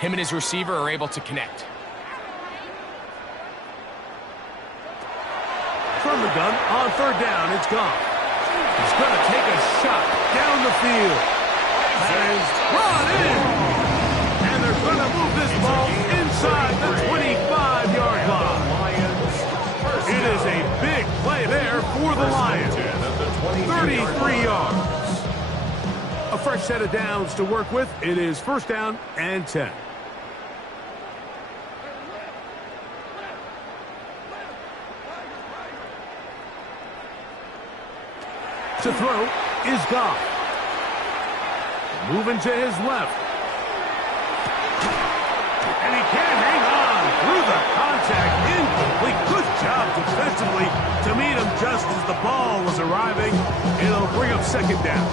him and his receiver are able to connect. From the gun, on third down, it's gone. He's going to take a shot down the field. That is brought in. And they're going to move this ball inside the 25-yard line. It is a big play there for the Lions. 33 yards. A fresh set of downs to work with. It is first down and 10. To throw is Goff. Moving to his left. And he can't hang on through the contact. Incomplete. Good job defensively to meet him just as the ball was arriving. It'll bring up second down.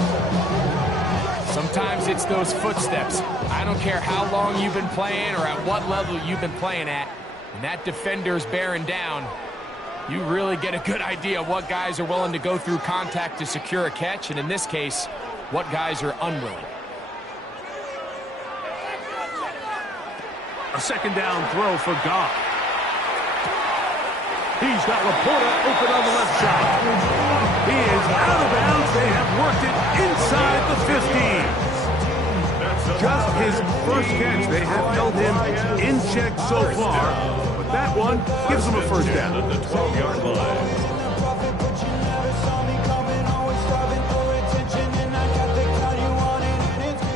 Sometimes it's those footsteps. I don't care how long you've been playing or at what level you've been playing at. When that defender's bearing down, you really get a good idea of what guys are willing to go through contact to secure a catch, and in this case, what guys are unwilling. A second down throw for Goff. He's got Laporta open on the left side. He is out of bounds. They have worked it inside the 15. Just his first catch. They have held him in check so far. But that one gives him a first down. At the 12-yard line.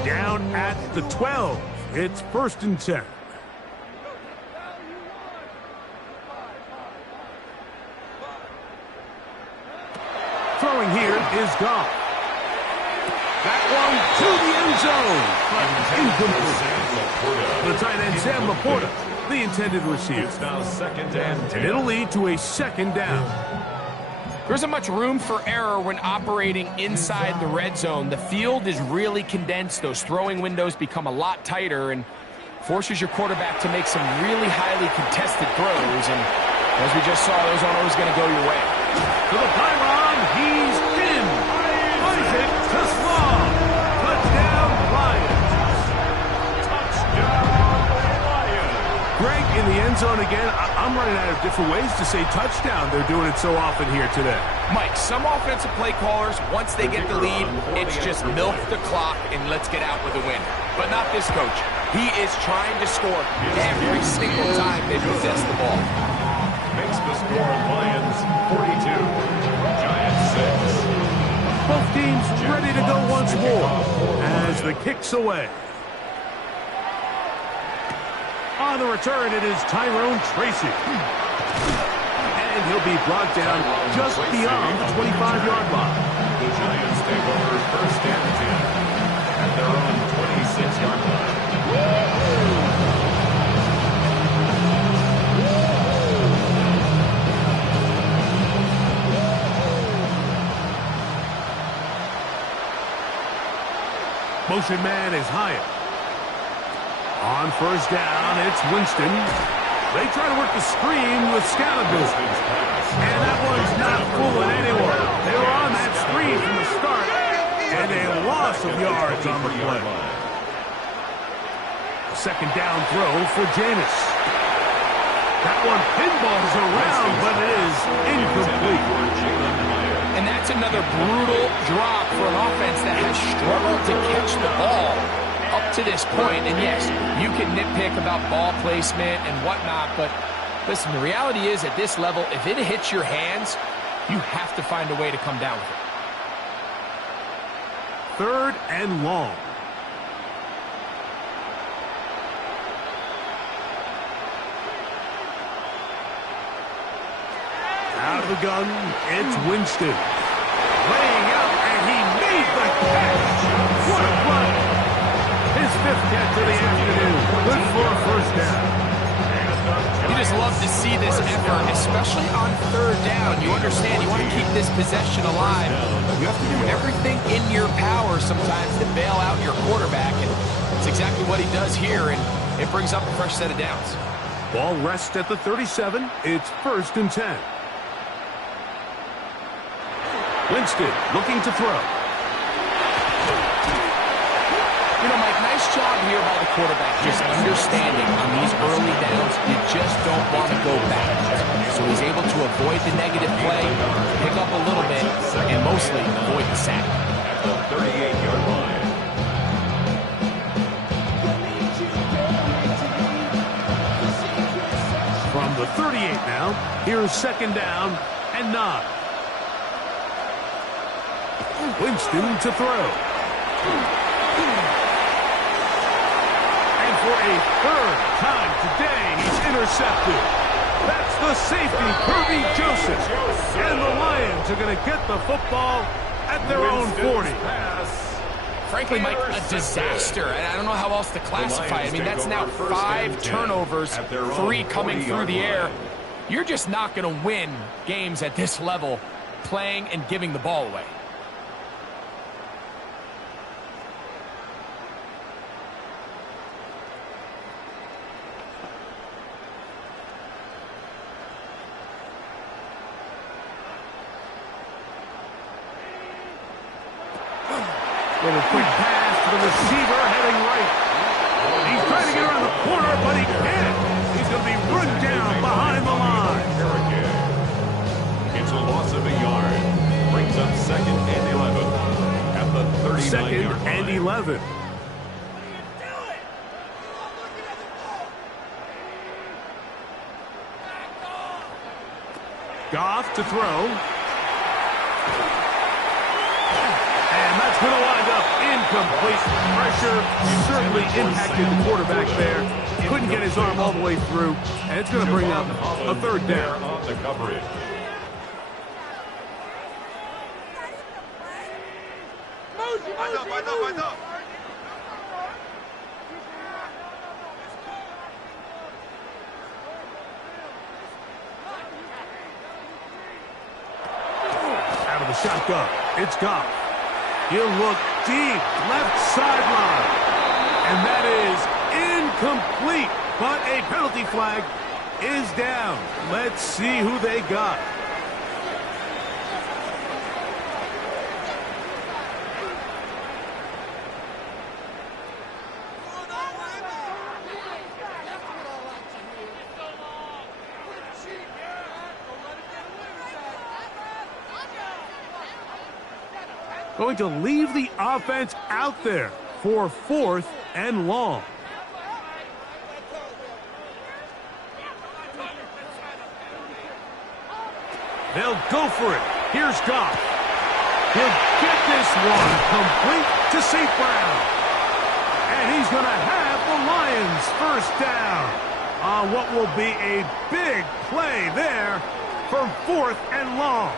Down at the 12. It's first and 10. Throwing here is Goff. That one to the end zone. Incomplete. The tight end, Sam Laporta, the intended receiver. It's now second and 10. And it'll lead to a second down. There isn't much room for error when operating inside the red zone. The field is really condensed. Those throwing windows become a lot tighter and forces your quarterback to make some really highly contested throws. And as we just saw, those aren't always going to go your way. To the pylon, he's in. Isaac Tesla. Touchdown, Lions. Greg, in the end zone again. I'm running out of different ways to say touchdown. They're doing it so often here today. Mike, some offensive play callers, once they get the lead, it's just milk the clock and let's get out with a win. But not this coach. He is trying to score every single time they possess the ball. Makes the score Lions 42, Giants 6. Both teams ready to go once more as the kick's away. On the return, it is Tyrone Tracy. And he'll be brought down just beyond the 25-yard line. The Giants take over first and 10 at their own 26-yard line. Motion man is Hyatt. On first down, it's Winston. They try to work the screen with Scalaboo. And that one's not fooling anyone. They were on that screen from the start, and a loss of yards on the play. A second down throw for Jameis. That one pinballs around, but it is incomplete. And that's another brutal drop for an offense that has struggled to catch the ball up to this point, and yes, you can nitpick about ball placement and whatnot, but listen, the reality is at this level, if it hits your hands, you have to find a way to come down with it. 3rd and long. Out of the gun, it's Winston. Laying out, and he made the catch. What a play. His 5th catch of the afternoon. Good for a first down. You just love to see this effort, especially on 3rd down. You understand, you want to keep this possession alive. You have to do everything in your power sometimes to bail out your quarterback, and it's exactly what he does here, and it brings up a fresh set of downs. Ball rests at the 37. It's 1st and 10. Winston looking to throw. You know, Mike, nice job here by the quarterback, just understanding on these early downs, you just don't want to go back. So he's able to avoid the negative play, pick up a little bit, and mostly avoid the sack. At the 38-yard line. From the 38 now, here's 2nd down and 9. Winston to throw. And for a 3rd time today, he's intercepted. That's the safety, Kirby Joseph. And the Lions are going to get the football at their own 40. Frankly, Mike, a disaster. And I don't know how else to classify it. I mean, that's now 5 turnovers, 3 coming through the air. You're just not going to win games at this level playing and giving the ball away. Little quick pass to the receiver heading right. He's trying to get around the corner, but he can't. He's going to be run down behind the line. It's a loss of a yard. Brings up 2nd and 11 at the 39-yard line. 2nd and 11. Goff to throw. And that's going to wind up incomplete. Pressure certainly impacted the quarterback there. Couldn't get his arm all the way through. And it's going to bring up a 3rd down. On the coverage. Out of the shotgun, it's Goff. He'll look deep, left sideline. And that is incomplete. But a penalty flag is down. Let's see who they got. Going to leave the offense out there for 4th and long. They'll go for it. Here's Goff. He'll get this one complete to St. Brown. And he's going to have the Lions 1st down on what will be a big play there from 4th and long.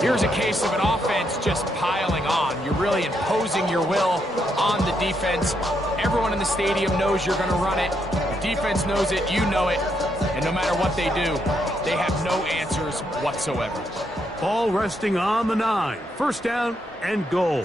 Here's a case of an offense just piling on. You're really imposing your will on the defense. Everyone in the stadium knows you're going to run it. The defense knows it. You know it. And no matter what they do, they have no answers whatsoever. Ball resting on the 9. First down and goal.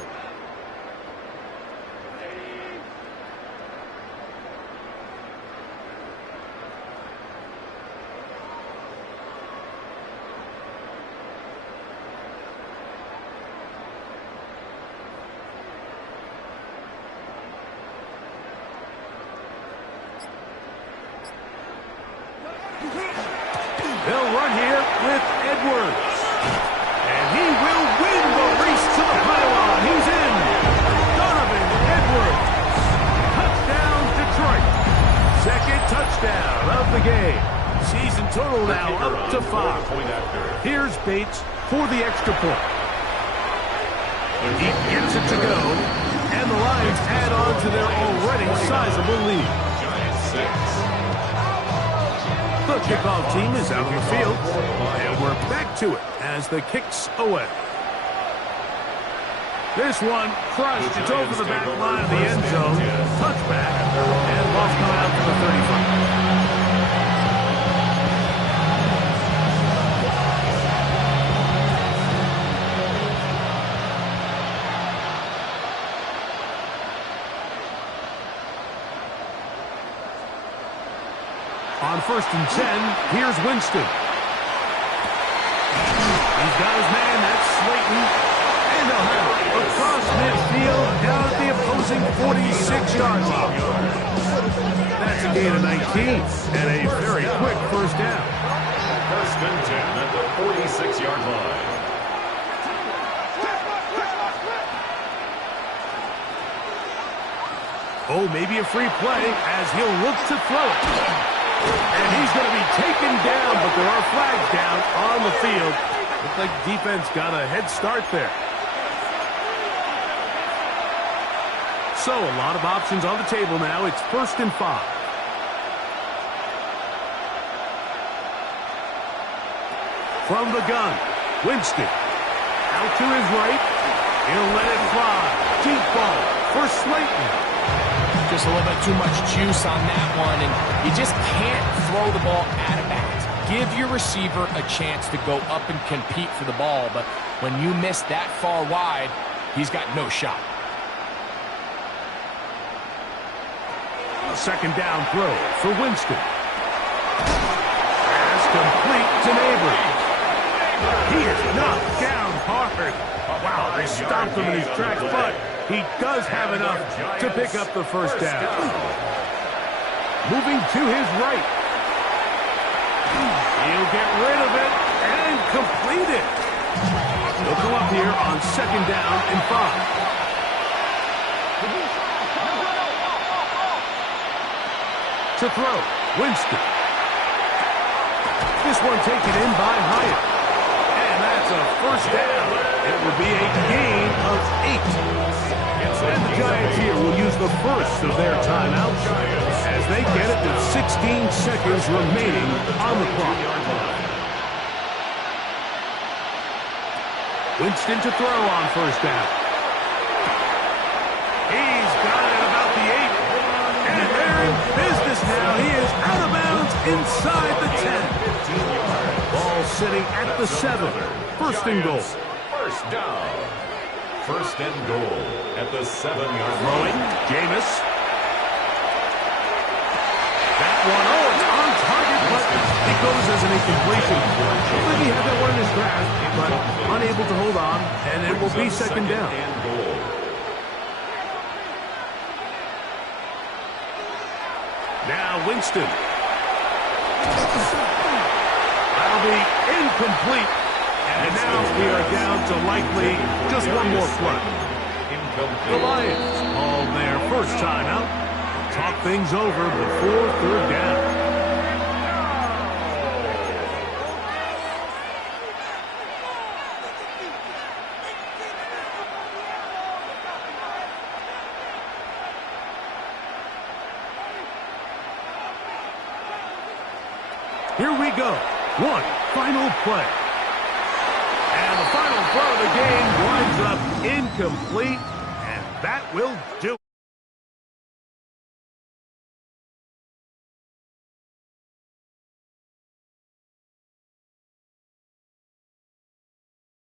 They'll run here with Edwards. And he will win the race to the pylon. He's in. Donovan Edwards. Touchdown, Detroit. Second touchdown of the game. Season total now up to 5. Here's Bates for the extra point. He gets it to go. And the Lions add on to their already sizable lead. Giants 6. The kickoff team is out on the field, and we're back to it as the kick's away. This one crushed. It's over the back line of the end zone. Touchback, and ball's coming out to the 35. On 1st and 10, here's Winston. He's got his man, that's Slayton. And they'll have it across midfield down at the opposing 46-yard line. That's a gain of 19 and a very quick first down. 1st and 10 at the 46-yard line. Oh, maybe a free play as he'll look to throw it. And he's going to be taken down, but there are flags down on the field. Looks like defense got a head start there. So a lot of options on the table now. It's 1st and 5. From the gun, Winston. Out to his right. He'll let it fly. Deep ball for Slayton. Just a little bit too much juice on that one, and you just can't throw the ball out of bounds. Give your receiver a chance to go up and compete for the ball, but when you miss that far wide, he's got no shot. A second down throw for Winston. Pass complete to Neighbors. He is knocked down hard. Wow, they stopped him in his tracks, but he does have enough to pick up the first down. Moving to his right. He'll get rid of it and complete it. He'll come up here on 2nd down and 5. To throw, Winston. This one taken in by Hyatt. And that's a first down. It will be a gain of 8. And the Giants here will use the first of their timeouts as they get it with 16 seconds remaining on the clock. Winston to throw on 1st down. He's got it about the 8. And they're in business now. He is out of bounds inside the 10. Ball sitting at the 7. 1st and goal. First down. 1st and goal at the 7-yard line. Throwing, Jameis. That one, oh, it's on target, but it goes as an incompletion. Looks like he had that one in his grasp, but unable to hold on, and it will be 2nd down. And goal. Now Winston. That'll be incomplete. And now we are down to likely just one more play. The Lions call their first timeout. Talk things over before 3rd down. Here we go. One final play. And the final throw of the game winds up incomplete, and that will do it.